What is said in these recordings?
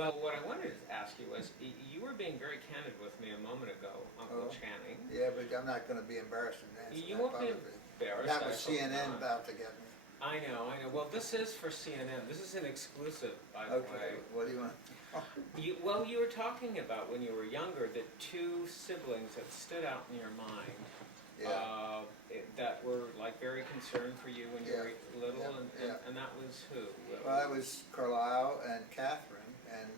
Well, what I wanted to ask you was, you were being very candid with me a moment ago, Uncle Oh. Channing. Yeah, but I'm not gonna be embarrassed in that. You won't be embarrassed. That I was hope CNN not. about to get me. I know. Well, this is for CNN. This is an exclusive, by the Okay, way. what do you want? Well, you were talking about when you were younger that two siblings that stood out in your mind Yeah, that were like very concerned for you when you Yeah. were little, Yeah. and that was who? well, that was Carlisle and Catherine, and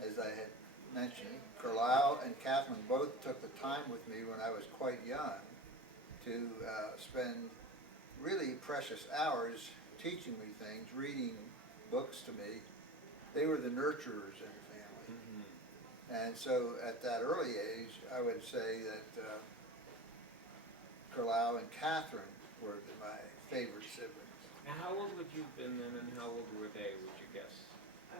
as I had mentioned, Carlisle and Catherine both took the time with me when I was quite young to spend really precious hours teaching me things, reading books to me. They were the nurturers in the family. Mhm. And so at that early age, I would say that Carlisle and Catherine were my favorite siblings. And how old would you have been then, and how old were they, would you guess?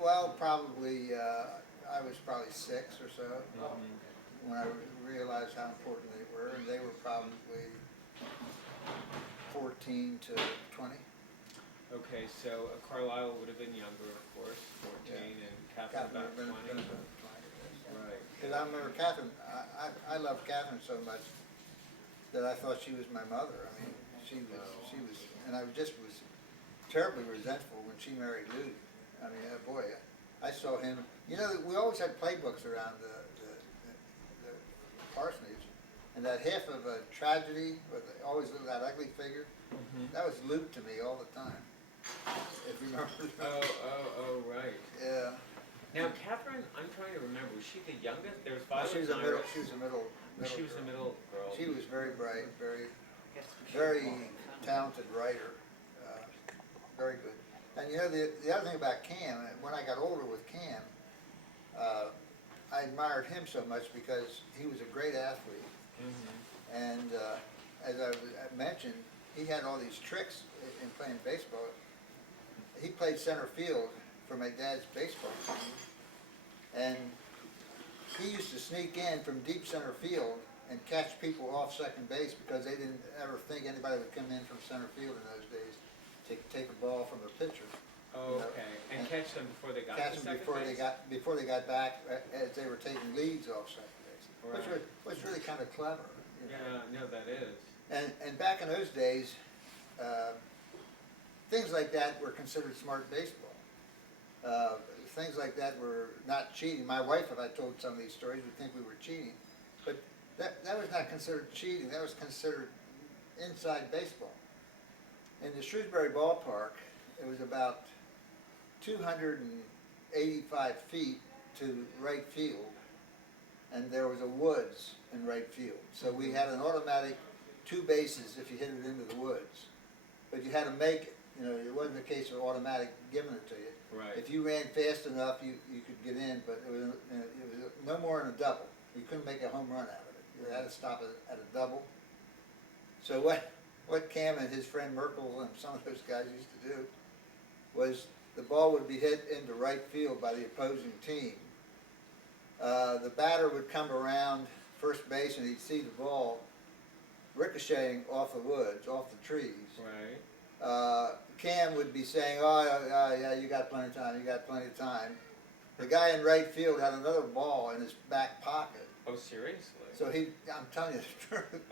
Well, probably, I was probably 6 or so Mhm. when I realized how important they were, and they were probably 14 to 20. Okay, so Carlisle would have been younger, of course, 14, and Catherine about 20. Right. Because I remember Catherine, I loved Catherine so much that I thought she was my mother. I mean, she was, and I just was terribly resentful when she married Lou. I mean, boy, I saw him, you know, we always had playbooks around the parsonage, and that half of a tragedy, with always that ugly figure, Mhm. that was Luke to me all the time. If you remember. Oh, right. Yeah. Now, Catherine, I'm trying to remember, was she the youngest? There was Violet She was a and middle. Iris. She was a middle. She was the middle girl. She was very bright, very talented writer, very good. And you know the other thing about Cam, when I got older with Cam, I admired him so much because he was a great athlete, Mhm. and as I mentioned, he had all these tricks in playing baseball. He played center field for my dad's baseball team, and he used to sneak in from deep center field and catch people off second base because they didn't ever think anybody would come in from center field in those days to take a ball from a pitcher. Oh, okay. And catch them before they got Catch to them second base? before they got back as they were taking leads off second base, Right. was really kind of clever. You know? Yeah, no, that is. And back in those days, things like that were considered smart baseball. Things like that were not cheating. My wife, if I told some of these stories, would think we were cheating. But that was not considered cheating. That was considered inside baseball. In the Shrewsbury ballpark, it was about 285 feet to right field, and there was a woods in right field. So we had an automatic 2 bases if you hit it into the woods. But you had to make it. You know, it wasn't a case of automatic giving it to you. Right. If you ran fast enough, you could get in, but it was no more than a double. You couldn't make a home run out of it. You had to stop at a double. So what Cam and his friend Merkel and some of those guys used to do was the ball would be hit into right field by the opposing team. The batter would come around first base and he'd see the ball ricocheting off the woods, off the trees. Right. Cam would be saying, oh, yeah, you got plenty of time, you got plenty of time. The guy in right field had another ball in his back pocket. Oh, seriously? So I'm telling you the truth,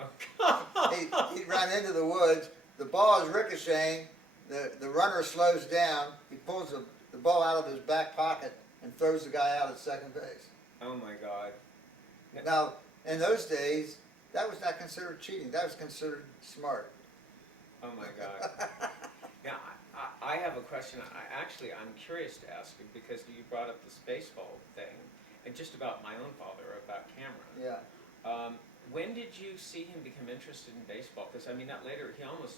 Oh. he'd run into the woods, the ball is ricocheting, the runner slows down, he pulls the ball out of his back pocket and throws the guy out at second base. Oh, my God. Now, in those days, that was not considered cheating, that was considered smart. Oh, my God. Now, I have a question. I'm curious to ask you because you brought up this baseball thing, and just about my own father, about Cameron. Yeah. When did you see him become interested in baseball? Because I mean, that later he almost,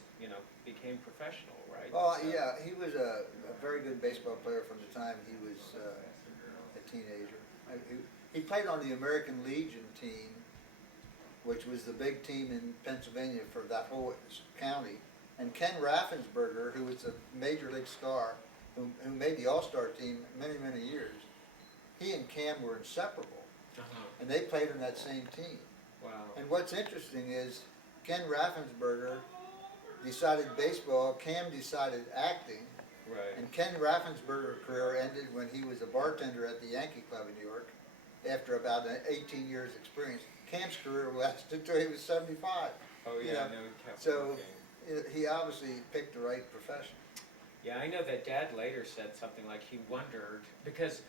became professional, right? Oh, So, yeah, he was a very good baseball player from the time he was a teenager. He played on the American Legion team, which was the big team in Pennsylvania for that whole county. And Ken Raffensperger, who was a major league star, who made the All-Star team many, many years, he and Cam were inseparable. And they played on that same team. Wow. And what's interesting is Ken Raffensperger decided baseball, Cam decided acting, Right. And Ken Raffensperger's career ended when he was a bartender at the Yankee Club in New York after about an 18 years experience. Cam's career lasted until he was 75. Oh You yeah, know, I know he kept so working. he obviously picked the right profession. Yeah, I know that Dad later said something like he wondered, because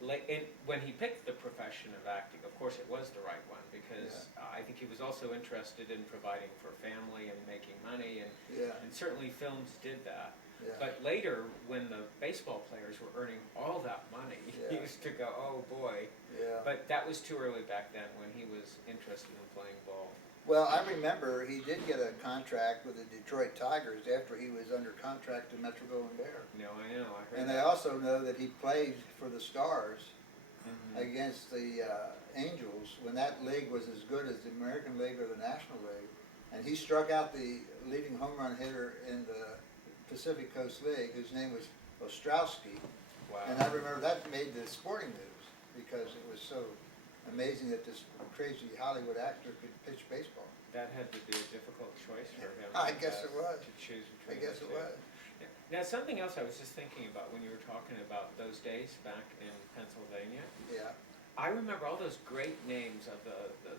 when he picked the profession of acting, of course it was the right one, because I think he was also interested in providing for family and making money, Yeah, and certainly films did that. yeah. But later, when the baseball players were earning all that money, he Yeah. used to go, oh boy. Yeah. But that was too early back then when he was interested in playing ball. Well, I remember he did get a contract with the Detroit Tigers after he was under contract to Metro-Goldwyn-Mayer. No, I know, I heard And that. I also know that he played for the Stars Mhm. against the Angels when that league was as good as the American League or the National League. And he struck out the leading home run hitter in the Pacific Coast League, whose name was Ostrowski. Wow. And I remember that made the sporting news because it was so amazing that this crazy Hollywood actor could pitch baseball. That had to be a difficult choice for him. I guess it was. To choose I between guess the it two. was. Now, something else I was just thinking about when you were talking about those days back in Pennsylvania. Yeah. I remember all those great names of the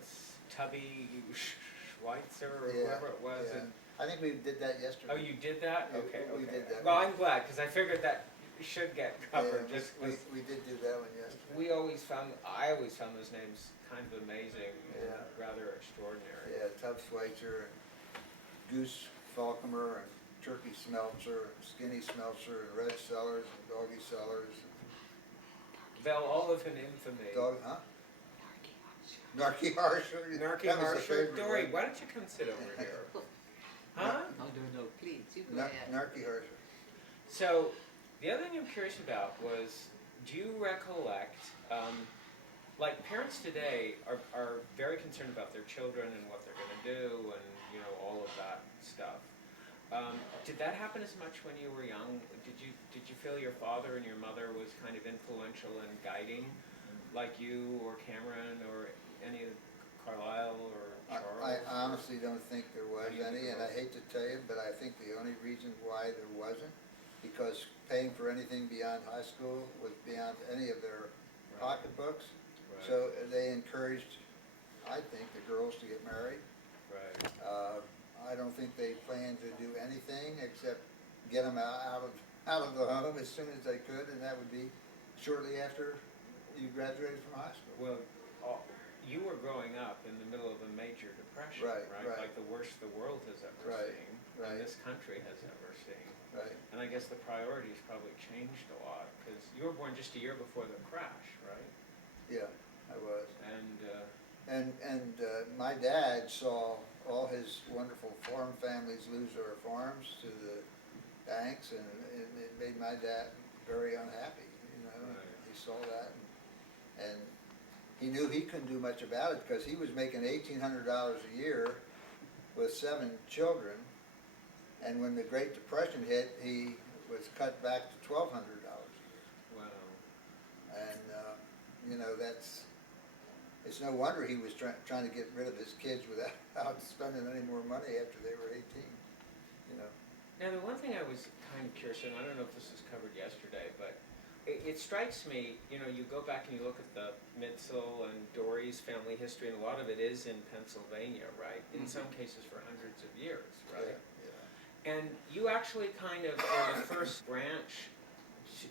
Tubby Schweitzer or Yeah, whoever it was. yeah. And, I think we did that yesterday. oh, you did that? Yeah, Okay, we okay. did that. Well, I'm glad, because I figured that should get covered. Yeah, Just we 'cause we did do that one yesterday. I always found those names kind of amazing and Yeah. rather extraordinary. Yeah, Tub Schweitzer and Goose Falconer and Turkey Smeltzer and Skinny Smeltzer and Red Sellers and Doggy Sellers. They'll all live in infamy. Dog, huh? Narky Harsher. Narky That was the Harsher. favorite Dory, one. why don't you come sit over here? Huh? No, please, you go ahead. Narky Harsher. So, the other thing I'm curious about was, do you recollect, like parents today are very concerned about their children and what they're going to do and, you know, all of that stuff. Did that happen as much when you were young? Did you feel your father and your mother was kind of influential in guiding, like you or Cameron or any of Carlisle or Charles? I honestly don't think there was any, and I hate to tell you, but I think the only reason why there wasn't, because paying for anything beyond high school was beyond any of their pocketbooks. Right. So they encouraged, I think, the girls to get married. Right. I don't think they planned to do anything except get them out of the home as soon as they could, and that would be shortly after you graduated from high school. Well, you were growing up in the middle of a major depression, Right. Like the worst the world has ever Right, seen, right. and this country has ever seen. Right. And I guess the priorities probably changed a lot, because you were born just a year before the crash, right? Yeah, I was. And And my dad saw all his wonderful farm families lose their farms to the banks, and it made my dad very unhappy, you know. Right. He saw that, and he knew he couldn't do much about it because he was making $1,800 a year with 7 children, and when the Great Depression hit, he was cut back to $1,200 a year. wow. And, you know, it's no wonder he was trying to get rid of his kids without spending any more money after they were 18, you know. Now, the one thing I was kind of curious, and I don't know if this was covered yesterday, but it strikes me, you know, you go back and you look at the Mitzel and Dory's family history, and a lot of it is in Pennsylvania, right? In some cases for hundreds of years, right? Yeah. And you actually kind of are the first branch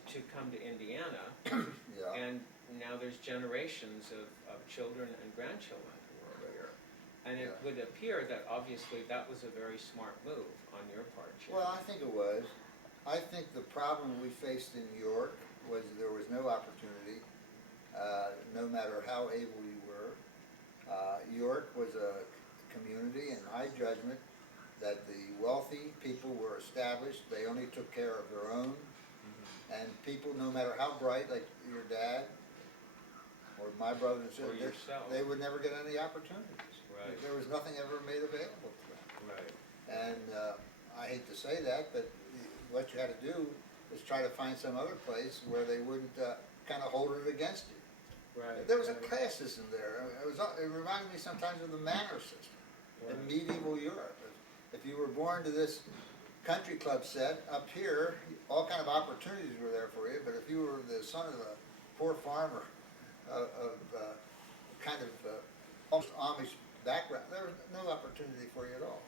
to come to Indiana, Yeah. and now there's generations of children and grandchildren who are here. And it Yeah. would appear that obviously that was a very smart move on your part, Jim. Well, I think it was. I think the problem we faced in New York was there was no opportunity, no matter how able you were. York was a community, in my judgment, that the wealthy people were established. They only took care of their own. And people, no matter how bright, like your dad or my brother and sister, Or yourself. they would never get any opportunities. Right. There was nothing ever made available to them. Right. And I hate to say that, but what you had to do was try to find some other place where they wouldn't kind of hold it against you. Right. There was a class system there. It reminded me sometimes of the manor system in medieval Europe. If you were born to this country club set. Up here, all kind of opportunities were there for you, but if you were the son of a poor farmer of kind of almost Amish background, there was no opportunity for you at all.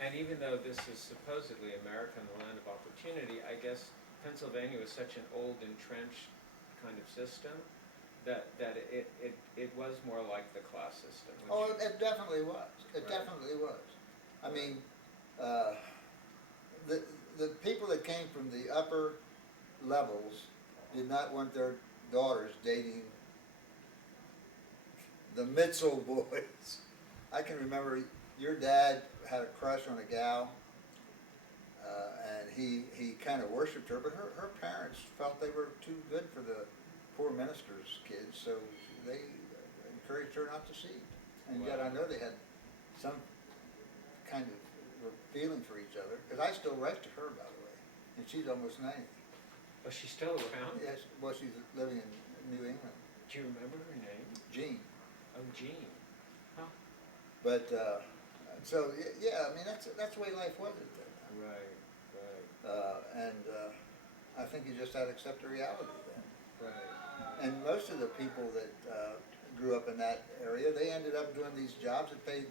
And even though this is supposedly America and the land of opportunity, I guess Pennsylvania was such an old entrenched kind of system that it was more like the class system. Which, Oh, it definitely was. It Right. definitely was. I mean, the people that came from the upper levels did not want their daughters dating the Mitzel boys. I can remember your dad had a crush on a gal, and he kind of worshipped her, but her parents felt they were too good for the poor minister's kids, so they encouraged her not to see. And yet Wow. I know they had some kind of feeling for each other, because I still write to her, by the way, and she's almost 90. was she still around? Yes, well, she's living in New England, Do you remember her name? Jean. Oh, Jean. Huh. But, so, yeah, I mean, that's the way life was at that time. Right, right, And I think you just had to accept the reality then. right. And most of the people that grew up in that area, they ended up doing these jobs that paid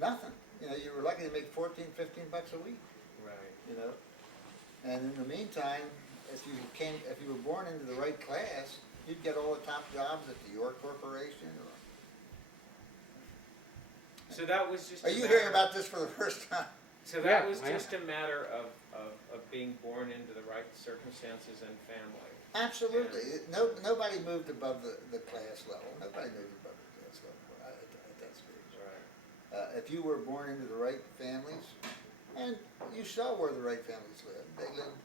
nothing. You know, you were lucky to make 14, 15 bucks a week, Right. you know. And in the meantime, if you were born into the right class, you'd get all the top jobs at the York Corporation or. So that was just. Are a you matter- hearing about this for the first time? So that Yeah, was I am. just a matter of being born into the right circumstances and family. Absolutely. Nobody moved above the class level. Nobody moved above the class level at that stage. Right. If you were born into the right families, and you saw where the right families lived. They lived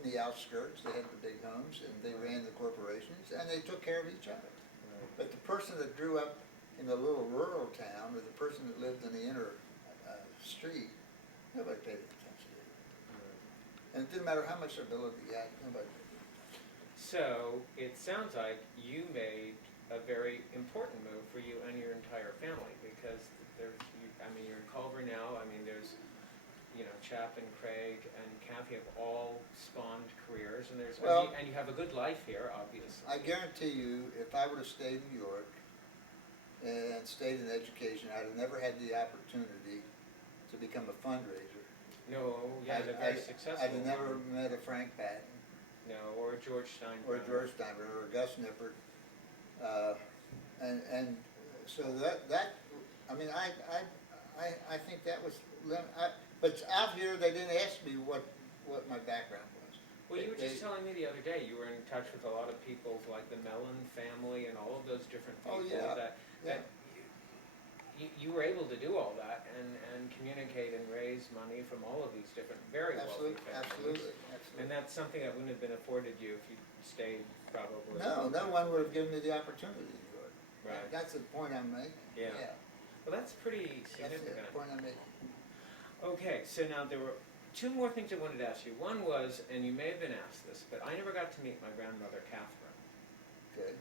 in the outskirts, they had the big homes, and they ran the corporations, and they took care of each other. Right. But the person that grew up in a little rural town, or the person that lived in the inner street, nobody paid attention to it. Right. And it didn't matter how much ability you had, nobody paid attention. So it sounds like you made a very important move for you and your entire family, because you're in Culver now. I mean, there's, Chap and Craig and Kathy have all spawned careers, and Well- and you have a good life here, obviously. I guarantee you, if I would have stayed in New York and stayed in education, I'd have never had the opportunity to become a fundraiser. No, you had a very successful. I'd have never met a Frank Patton, No, or George Steinbrenner. or George Steinbrenner, or Gus Nippert. And so I mean, I think that was, but out here, they didn't ask me what my background was. Well, you were just They- telling me the other day, you were in touch with a lot of people like the Mellon family and all of those different people. Oh, yeah, that yeah. you were able to do all that and communicate and raise money from all of these different very wealthy Absolutely, families. absolutely, And absolutely. that's something that wouldn't have been afforded you if you stayed probably. No one would have given me the opportunity to do it. Right. That's the point I'm making. Yeah. Well, that's pretty That's the significant. point I'm making. Okay, so now there were two more things I wanted to ask you. One was, and you may have been asked this, but I never got to meet my grandmother, Catherine, Okay.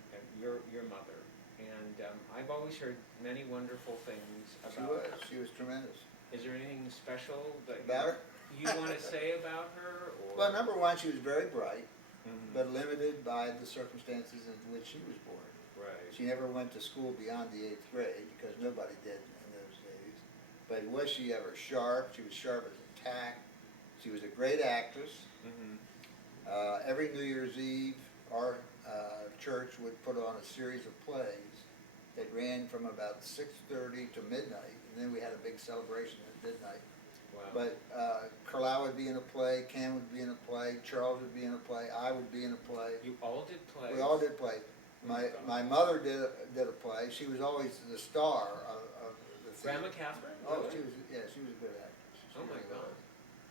your mother. And I've always heard many wonderful things about her. She was tremendous. Is there anything special that About her? you want to say about her? Or? Well, number one, she was very bright, Mhm. but limited by the circumstances in which she was born. Right. She never went to school beyond the 8th grade, because nobody did in those days. But was she ever sharp? She was sharp as a tack. She was a great actress. Mhm. Every New Year's Eve, our church would put on a series of plays that ran from about 6:30 to midnight, and then we had a big celebration at midnight. Wow. But Carlisle would be in a play, Cam would be in a play, Charles would be in a play, I would be in a play. You all did plays. We all did plays. My mother did a play. She was always the star of the theater. Grandma Catherine? Oh, Really? she was a good actress. She Oh my really God. was.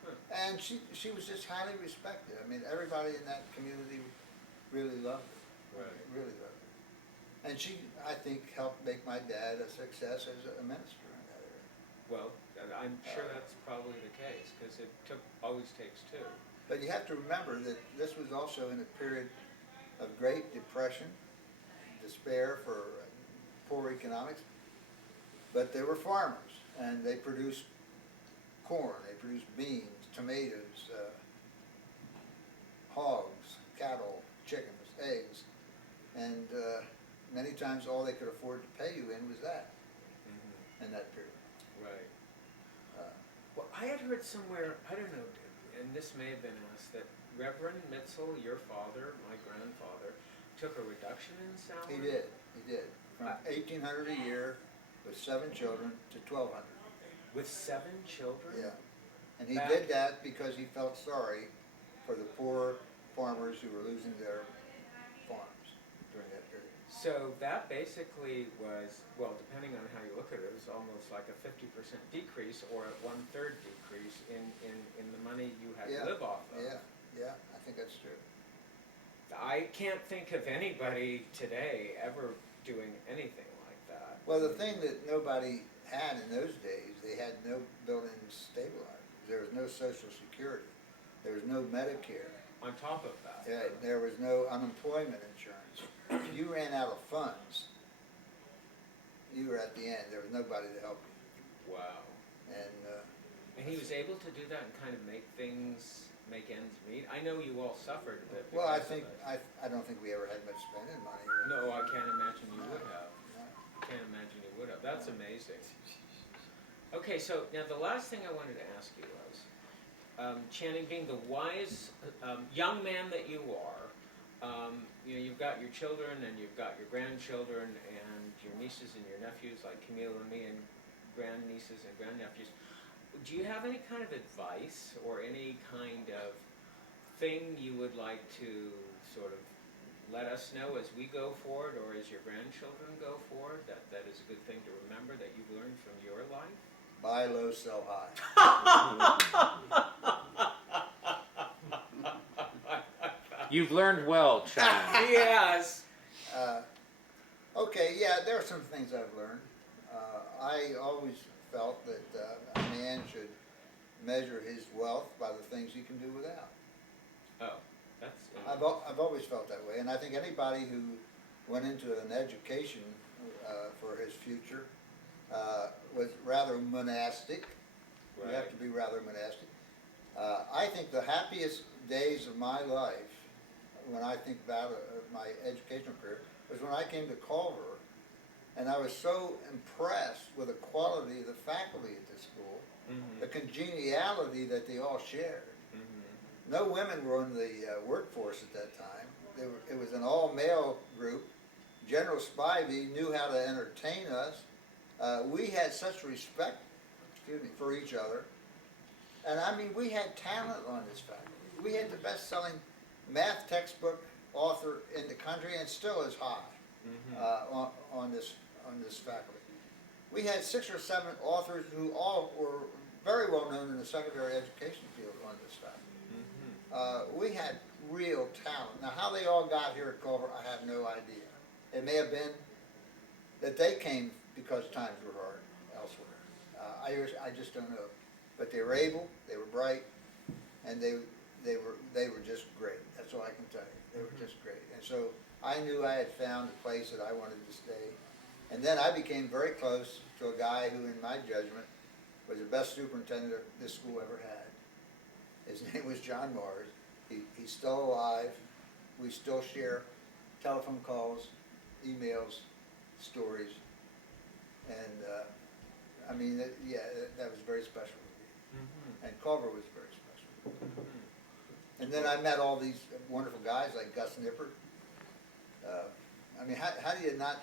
Huh. And she was just highly respected. I mean, everybody in that community really loved her. Right. Really loved her. And she, I think, helped make my dad a success as a minister in that area. Well, I'm sure that's probably the case, because it always takes two. But you have to remember that this was also in a period of great depression, despair for poor economics. But they were farmers, and they produced corn, they produced beans, tomatoes, hogs, cattle, chickens, eggs, and many times all they could afford to pay you in was that, in that period. Right. Uh, Well, I had heard somewhere, I don't know, and this may have been asked, that Reverend Mitzel, your father, my grandfather, took a reduction in salary? he did, from 1,800 a year with 7 children to 1,200. With 7 children? Yeah, and he Back- did that because he felt sorry for the poor farmers who were losing their farms during that period. So that basically was, well, depending on how you look at it, it was almost like a 50% decrease or a 1/3 decrease in the money you had Yeah, to live off of. Yeah, I think that's true. I can't think of anybody today ever doing anything like that. Well, the thing that nobody had in those days, they had no built-in stabilizers. There was no Social Security. There was no Medicare. On top of that. Yeah, there was no unemployment insurance. If you ran out of funds, you were at the end. There was nobody to help you. Wow. And And he was able to do that and kind of make ends meet? I know you all suffered a bit well, I because of think it. I don't think we ever had much spending money. No, I can't imagine you would have. No. Can't imagine you would have. That's amazing. Okay, so now the last thing I wanted to ask you was, Channing, being the wise young man that you are, you've got your children and you've got your grandchildren and your nieces and your nephews like Camille and me and grandnieces and grandnephews. Do you have any kind of advice or any kind of thing you would like to sort of let us know as we go forward or as your grandchildren go forward that is a good thing to remember that you've learned from your life? Buy low, sell high. You've learned well, Chan. Yes. Okay, yeah, there are some things I've learned. I always felt that a man should measure his wealth by the things he can do without. Oh, that's. I've always felt that way, and I think anybody who went into an education for his future was rather monastic. You have to be rather monastic. I think the happiest days of my life, when I think about my educational career, was when I came to Culver, and I was so impressed with the quality of the faculty at this school, Mm-hmm. the congeniality that they all shared. Mm-hmm. No women were in the workforce at that time. It was an all-male group. General Spivey knew how to entertain us. We had such respect, for each other. And I mean, we had talent on this faculty. We had the best-selling math textbook author in the country, and still is high on this faculty. We had 6 or 7 authors who all were very well known in the secondary education field on this faculty. We had real talent. Now, how they all got here at Culver, I have no idea. It may have been that they came because times were hard elsewhere. I just don't know. But they were able, they were bright, and they were just great. That's all I can tell you. They were just great. And so I knew I had found a place that I wanted to stay. And then I became very close to a guy who, in my judgment, was the best superintendent this school ever had. His name was John Mars. He's still alive. We still share telephone calls, emails, stories. And I mean, that was very special to me. And Culver was very special. And then I met all these wonderful guys like Gus Nippert. I mean, how do you not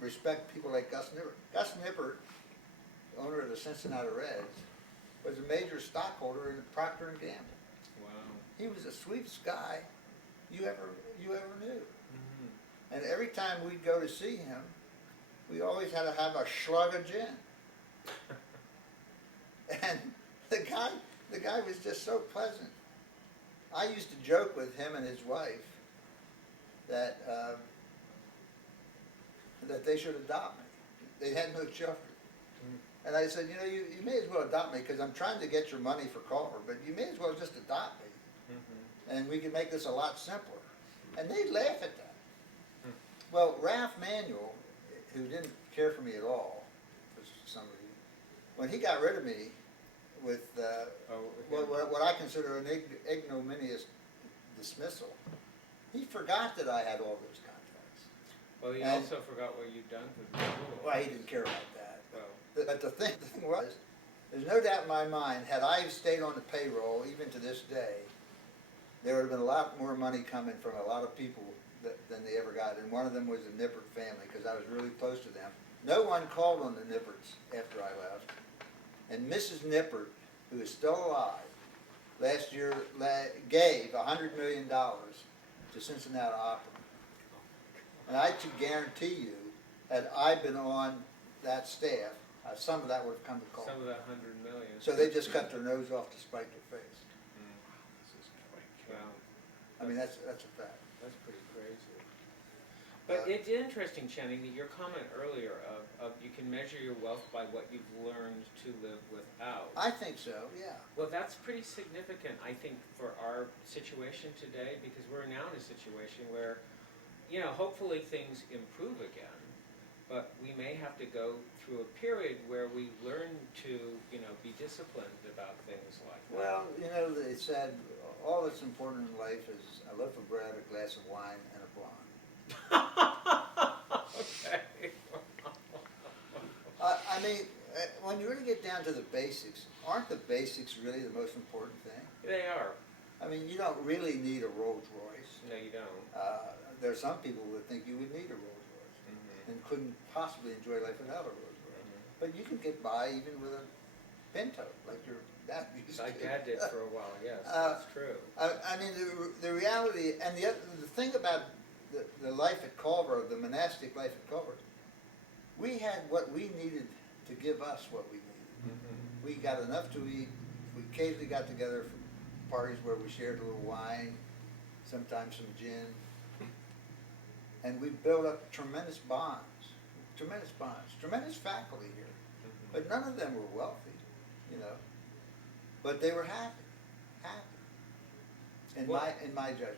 respect people like Gus Nippert? Gus Nippert, owner of the Cincinnati Reds, was a major stockholder in Procter & Gamble. Wow. He was the sweetest guy you ever knew. And every time we'd go to see him, we always had to have a slug of gin. And the guy was just so pleasant. I used to joke with him and his wife that that they should adopt me. They had no children. And I said, you may as well adopt me because I'm trying to get your money for Culver, but you may as well just adopt me. And we could make this a lot simpler. And they'd laugh at that. Well, Ralph Manuel, who didn't care for me at all, for some reason, when he got rid of me, with Oh, what I consider an ignominious dismissal. He forgot that I had all those contacts. well, he And- also forgot what you'd done for the school. Well, he didn't care about that. Well, But the thing was, there's no doubt in my mind, had I stayed on the payroll, even to this day, there would have been a lot more money coming from a lot of people than they ever got. And one of them was the Nippert family, because I was really close to them. No one called on the Nipperts after I left. And Mrs. Nippert, who is still alive, last year gave $100 million to Cincinnati Opera. And I can guarantee you, had I been on that staff, some of that would have come to call. some of that 100 million. So they just cut their nose off to spite their face. Wow, I mean, that's a fact. that's pretty crazy. But it's interesting, Channing, that your comment earlier of you can measure your wealth by what you've learned to live without. I think so, yeah. Well, that's pretty significant, I think, for our situation today, because we're now in a situation where, hopefully things improve again, but we may have to go through a period where we learn to, be disciplined about things like that. Well, they said all that's important in life is a loaf of bread, a glass of wine, and a blonde. Okay. I mean, when you really get down to the basics, aren't the basics really the most important thing? They are. I mean, you don't really need a Rolls Royce. No, you don't. There are some people who would think you would need a Rolls Royce Mm-hmm. and couldn't possibly enjoy life without a Rolls Royce. But you can get by even with a Pinto, like your dad used to. Like Dad did for a while, yes, that's true. I mean, the reality, and the thing about the life at Culver, the monastic life at Culver, we had what we needed to give us what we needed. Mm-hmm. We got enough to eat. We occasionally got together for parties where we shared a little wine, sometimes some gin. And we built up tremendous tremendous faculty here. Mm-hmm. But none of them were wealthy, But they were happy, in my judgment.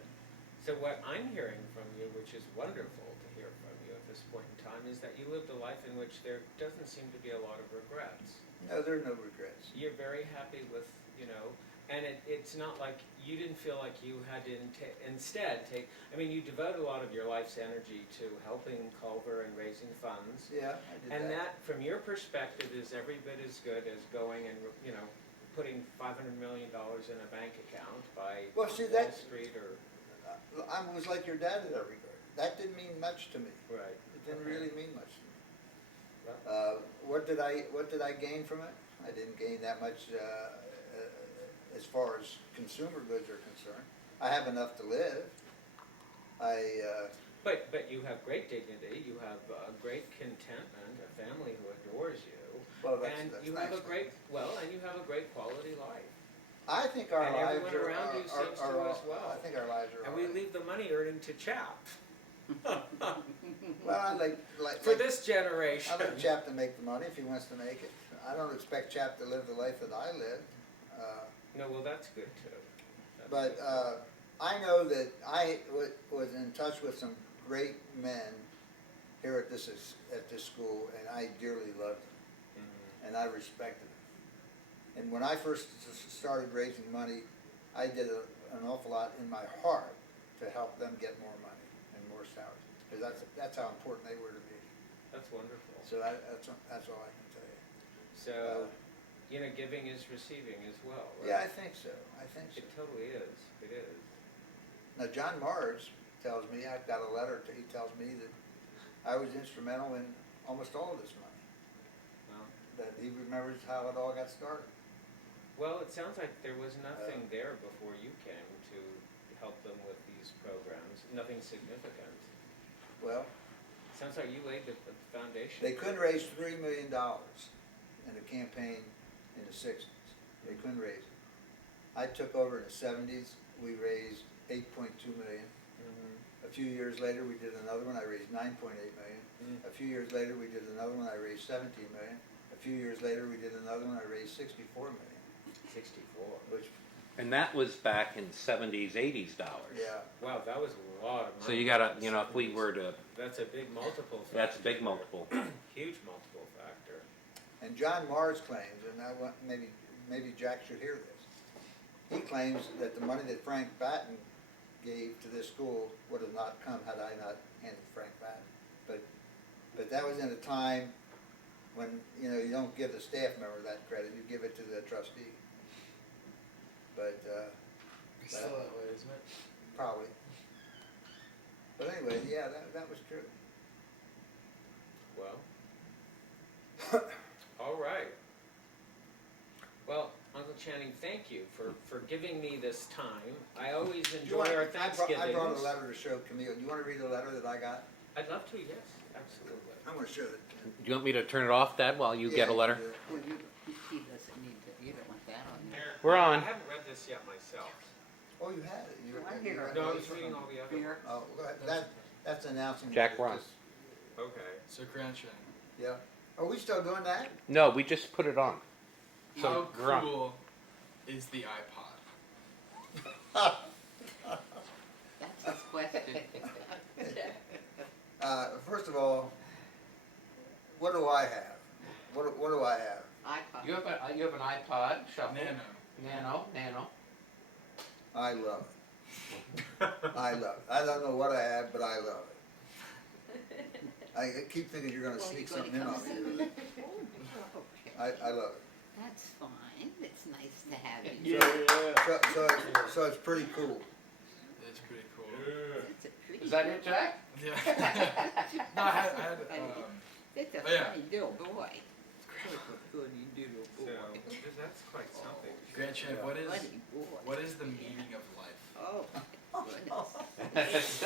So what I'm hearing from you, which is wonderful to hear from you at this point in time, is that you lived a life in which there doesn't seem to be a lot of regrets. No, there are no regrets. You're very happy with, and it's not like you didn't feel like you had to instead take, you devote a lot of your life's energy to helping Culver and raising funds. Yeah, I did And that. that, from your perspective, is every bit as good as going and, putting $500 million in a bank account by Well, see, Wall that- Street or... I was like your dad in that regard. That didn't mean much to me. Right. It didn't Okay. really mean much to me. Well, What did I gain from it? I didn't gain that much as far as consumer goods are concerned. I have enough to live. But you have great dignity, you have great contentment, a family who adores you, Well, that's you nice. have a great quality life. I think our And lives everyone are, around you seems to as well. I think our lives are. And all we right. leave the money earning to Chap. Well, I like For this generation. I like Chap to make the money if he wants to make it. I don't expect Chap to live the life that I lived. No, well, that's good too. But I know that I was in touch with some great men here at this school, and I dearly loved them, Mhm. and I respected them. And when I first started raising money, I did an awful lot in my heart to help them get more money and more salaries, because that's how important they were to me. That's wonderful. So that's all I can tell you. So, giving is receiving as well, right? Yeah, I think so. I think so. It totally is. It is. Now, John Mars tells me, I've got a letter, he tells me that I was instrumental in almost all of this money, Well, that he remembers how it all got started. well, it sounds like there was nothing there before you came to help them with these programs. Nothing significant. Well, Sounds like you laid the foundation. they couldn't raise $3 million in a campaign in the 60s. They couldn't raise it. I took over in the 70s, we raised $8.2 million. Mhm. A few years later, we did another one, I raised $9.8 million. Mm. A few years later, we did another one, I raised $17 million. A few years later, we did another one, I raised $64 million, 64. which, And that was back in 70s, 80s dollars. yeah. Wow, that was a lot of money. So you gotta, if we were to, That's a big multiple factor. that's a big multiple. Huge multiple factor. And John Mars claims, and I want maybe maybe Jack should hear this. He claims that the money that Frank Batten gave to this school would have not come had I not handed Frank Batten. But that was in a time when, you know, you don't give the staff member that credit, you give it to the trustee. But, It's still that way, isn't it? probably. But anyway, yeah, that was true. Well, all right. Well, Uncle Channing, thank you for giving me this time. I always enjoy our Thanksgivings. I brought a letter to show Camille. Do you want to read the letter that I got? I'd love to, yes, absolutely. I'm going to show it. Do you want me to turn it off, Dad, while you get a letter? Well, he doesn't need to, you don't want that on there. We're on. I haven't read this yet myself. Oh, you had it. Well, I hear it. No, I was reading all the other Here. Oh, go ahead. That's announcing. Jack that Ron. this- Okay. So GranChan, Yeah. Are we still doing that? No, we just put it on. how we're on. cool is the iPod? That's his question. First of all, what do I have? What do I have? iPod. You have an iPod Shuffle. Nano. Nano. I love it. I love it. I don't know what I have, but I love it. I keep thinking you're going to Well, sneak you're something in gonna on come me. Okay. I love it. That's fine. It's nice to have you. So it's pretty cool. It's pretty cool. It's a pretty Is that it, Jack? Yeah. No, I had It's a Oh, yeah. funny little boy. Such a funny little So, boy. that's quite something. GranChan, Funny boy. what is the meaning of life? Oh, my goodness.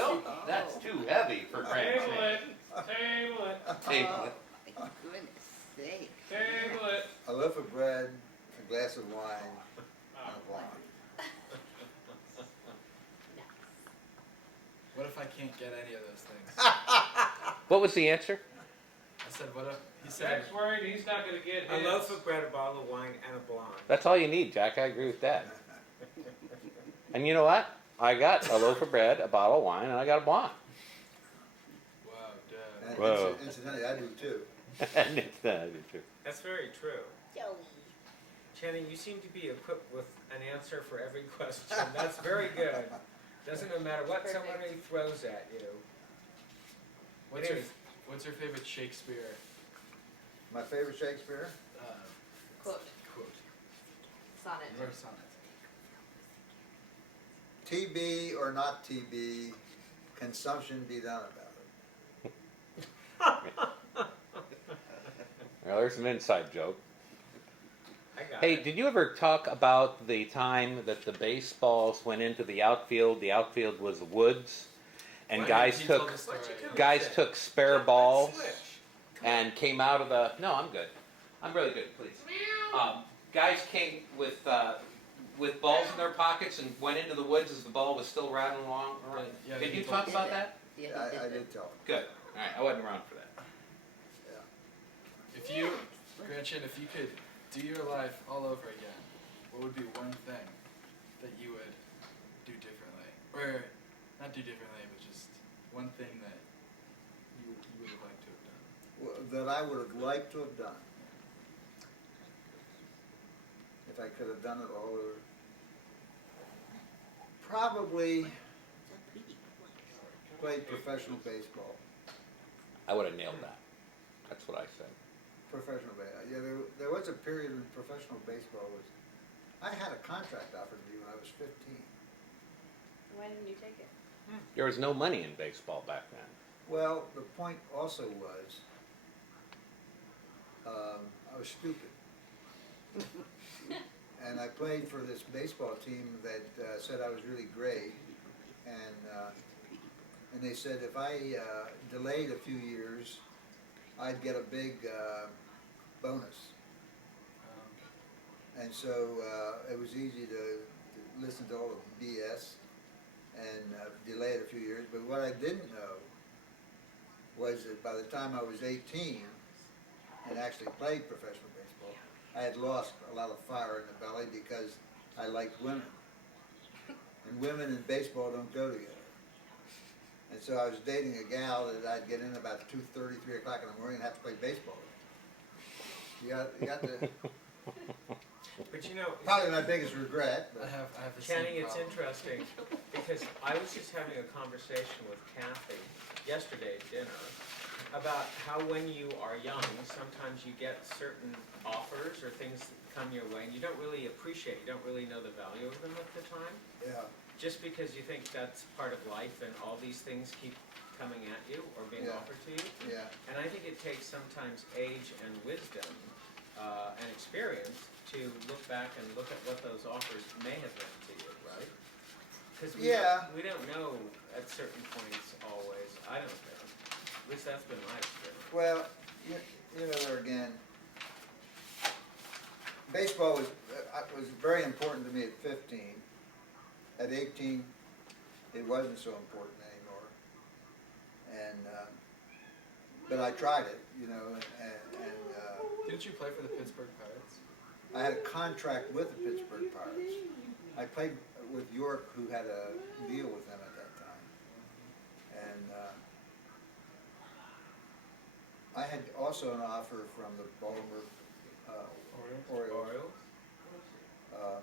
That's too heavy for Table GranChan. it, table it, Table it. Oh, my goodness sake. table it. A loaf of bread, a glass of wine, and a blonde. What if I can't get any of those things? What was the answer? I said, what if, he said, Jack's worried he's not gonna get A his. loaf of bread, a bottle of wine, and a blonde. That's all you need, Jack. I agree with that. And you know what? I got a loaf of bread, a bottle of wine, and I got a blonde. wow, Dad. And Whoa. incidentally, I do too. And it's true. That's very true. Channing, you seem to be equipped with an answer for every question. That's very good. Doesn't matter what somebody throws at you. What's your, It is. what's your favorite Shakespeare My favorite Shakespeare? Quote. quote? Sonnet. Or sonnet? TB or not TB, consumption be done about it. Well, there's an inside joke. I got Hey, it. did you ever talk about the time that the baseballs went into the outfield? The outfield was woods, and Why guys didn't you tell took the story? What you do? guys took spare Let's balls switch. and came out of the. No, I'm good. I'm really good, please. Guys came with balls in their pockets and went into the woods as the ball was still rattling along. Yeah, Did he you told- talk about that? Yeah, I he did did tell him. Good. All right, I wasn't around for that. If you, GranChan, if you could do your life all over again, what would be one thing that you would do differently? Or, not do differently, but just one thing that you would have liked to have done. That I would have liked to have done. If I could have done it all over. Probably played professional baseball. I would have nailed that. That's what I said. Professional baseball. Yeah, there was a period when professional baseball was. I had a contract offered to me when I was 15. Why didn't you take it? There was no money in baseball back then. Well, the point also was, I was stupid. And I played for this baseball team that said I was really great, and they said if I delayed a few years, I'd get a big bonus. And so it was easy to listen to all the BS and delay it a few years. But what I didn't know was that by the time I was 18 and actually played professional baseball, I had lost a lot of fire in the belly because I liked women. And women and baseball don't go together. And so I was dating a gal that I'd get in about 2:30, 3 o'clock in the morning and have to play baseball with. You got to... But you know, Probably my biggest regret, I but have the Channing, same it's problem. interesting because I was just having a conversation with Kathy yesterday at dinner about how when you are young, sometimes you get certain offers or things that come your way and you don't really appreciate, you don't really know the value of them at the time. yeah, Just because you think that's part of life and all these things keep coming at you or being Yeah. offered to you. yeah, And I think it takes sometimes age and wisdom and experience to look back and look at what those offers may have meant to you, right? Because Yeah. we don't know at certain points always. I don't know. At least that's been my experience. well, you know, there again, baseball was very important to me at 15. At 18, it wasn't so important anymore. And, but I tried it, you know, and Didn't you play for the Pittsburgh Pirates? I had a contract with the Pittsburgh Pirates. I played with York, who had a deal with them at that time. And I had also an offer from the Baltimore Orioles. Orioles? Uh,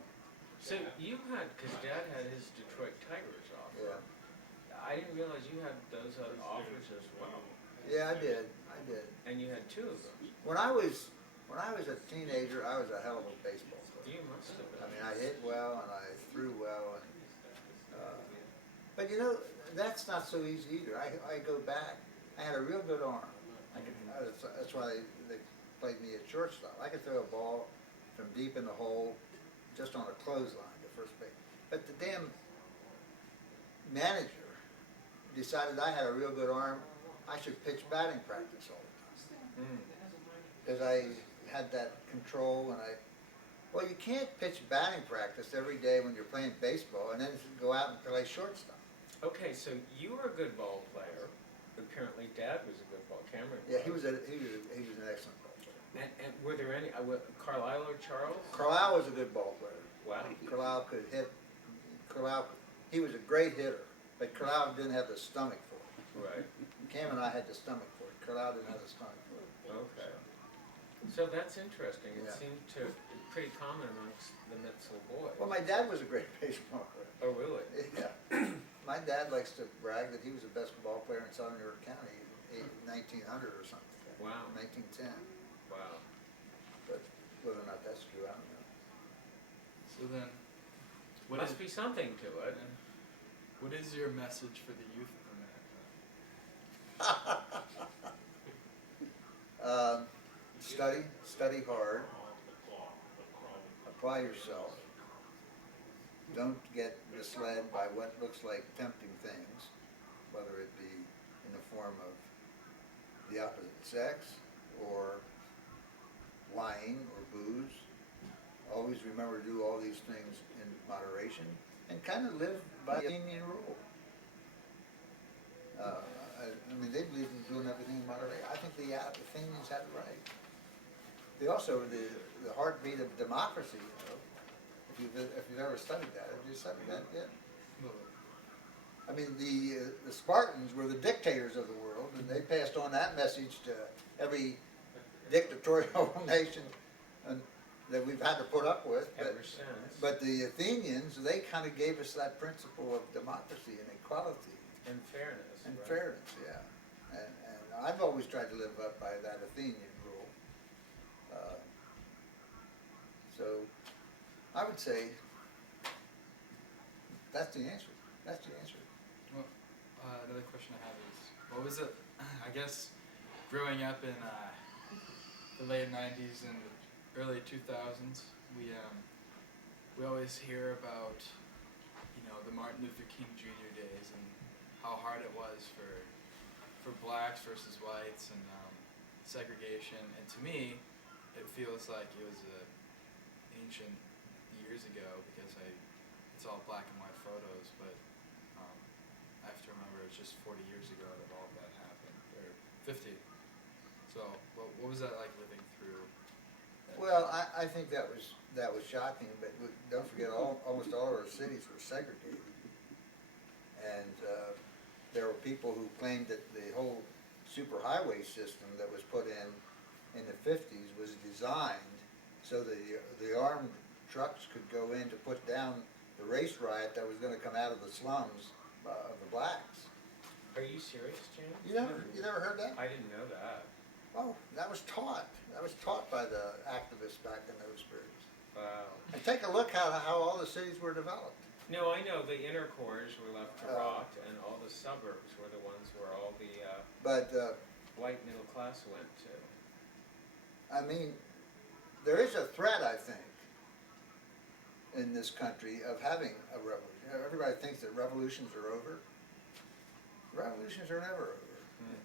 So you had, because Dad had his Detroit Tigers offer. yeah, I didn't realize you had those other offers as well. yeah, I did. And you had two of them. When I was a teenager, I was a hell of a baseball player. You must have I been. mean, I hit well and I threw well, and but you know, that's not so easy either. I go back. I had a real good arm. That's why they played me at shortstop. I could throw a ball from deep in the hole, just on a clothesline to first base. But the damn manager decided I had a real good arm. I should pitch batting practice all the time Mm. because I had that control, and well, you can't pitch batting practice every day when you're playing baseball and then go out and play shortstop. Okay, so you were a good ball player. Apparently, Dad was a good ball. Cameron. Yeah, he was an excellent ball player. And were there any? Carlisle or Charles? Carlisle was a good ball player. Wow. Carlisle could hit. He was a great hitter, but Carlisle didn't have the stomach for it. Right. Cam and I had the stomach for it. Carlisle didn't have the stomach for it. Okay. So that's interesting. It Yeah. seemed to be pretty common amongst the Mitzel boys. Well, my dad was a great baseball player. Oh, really? Yeah. My dad likes to brag that he was the best ball player in Southern York County in 1900 or something. Wow. 1910. Wow. But whether or not that's true, I don't know. So then, what Must is, be something to it. what is your message for the youth of America? Study hard. Apply yourself. Don't get misled by what looks like tempting things, whether it be in the form of the opposite sex or lying or booze. Always remember to do all these things in moderation and kind of live by the Athenian rule. I mean, they believe in doing everything in moderation. I think the Athenians had it right. They also, the heartbeat of democracy, you know, if you've ever studied that, have you studied that yet? I mean, the Spartans were the dictators of the world, and they passed on that message to every dictatorial nation that we've had to put up with. Ever since. But the Athenians, they kind of gave us that principle of democracy and equality And fairness. and right? fairness, yeah. And I've always tried to live up by that Athenian rule. So I would say that's the answer. That's the answer. Well, another question I have is, what was it? I guess growing up in the late '90s and early 2000s, we always hear about, you know, the Martin Luther King Jr. days and how hard it was for blacks versus whites and segregation. And to me, it feels like it was ancient years ago because it's all black and white photos, but I have to remember it's just 40 years ago that all of that happened, or 50. So what was that like living through? Well, I think that was shocking, but don't forget, almost all of our cities were segregated. And there were people who claimed that the whole superhighway system that was put in the 50s was designed so that the armed trucks could go in to put down the race riot that was gonna come out of the slums of the blacks. Are you serious, Jim? You never heard that? I didn't know that. Oh, that was taught by the activists back in those periods. Wow. And take a look how all the cities were developed. No, I know the inner cores were left to Uh, rot, and all the suburbs were the ones where all the But, white middle class went to. I mean, there is a threat, I think, in this country of having a revolution. Everybody thinks that revolutions are over. Revolutions are never over.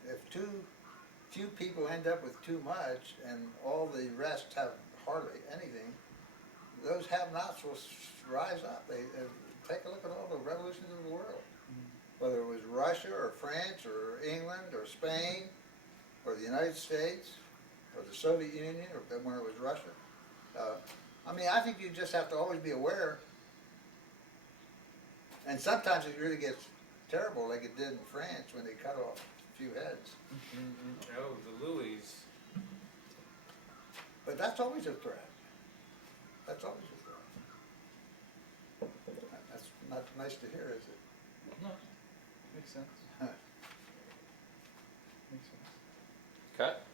If too few people end up with too much and all the rest have hardly anything, those have-nots will rise up. Take a look at all the revolutions of the world. Whether it was Russia or France or England or Spain or the United States or the Soviet Union or when it was Russia. I mean, I think you just have to always be aware. And sometimes it really gets terrible, like it did in France when they cut off a few heads. Oh, the Louis. But that's always a threat. That's always a threat. That's not nice to hear, is it? No, makes sense. Makes sense. Cut.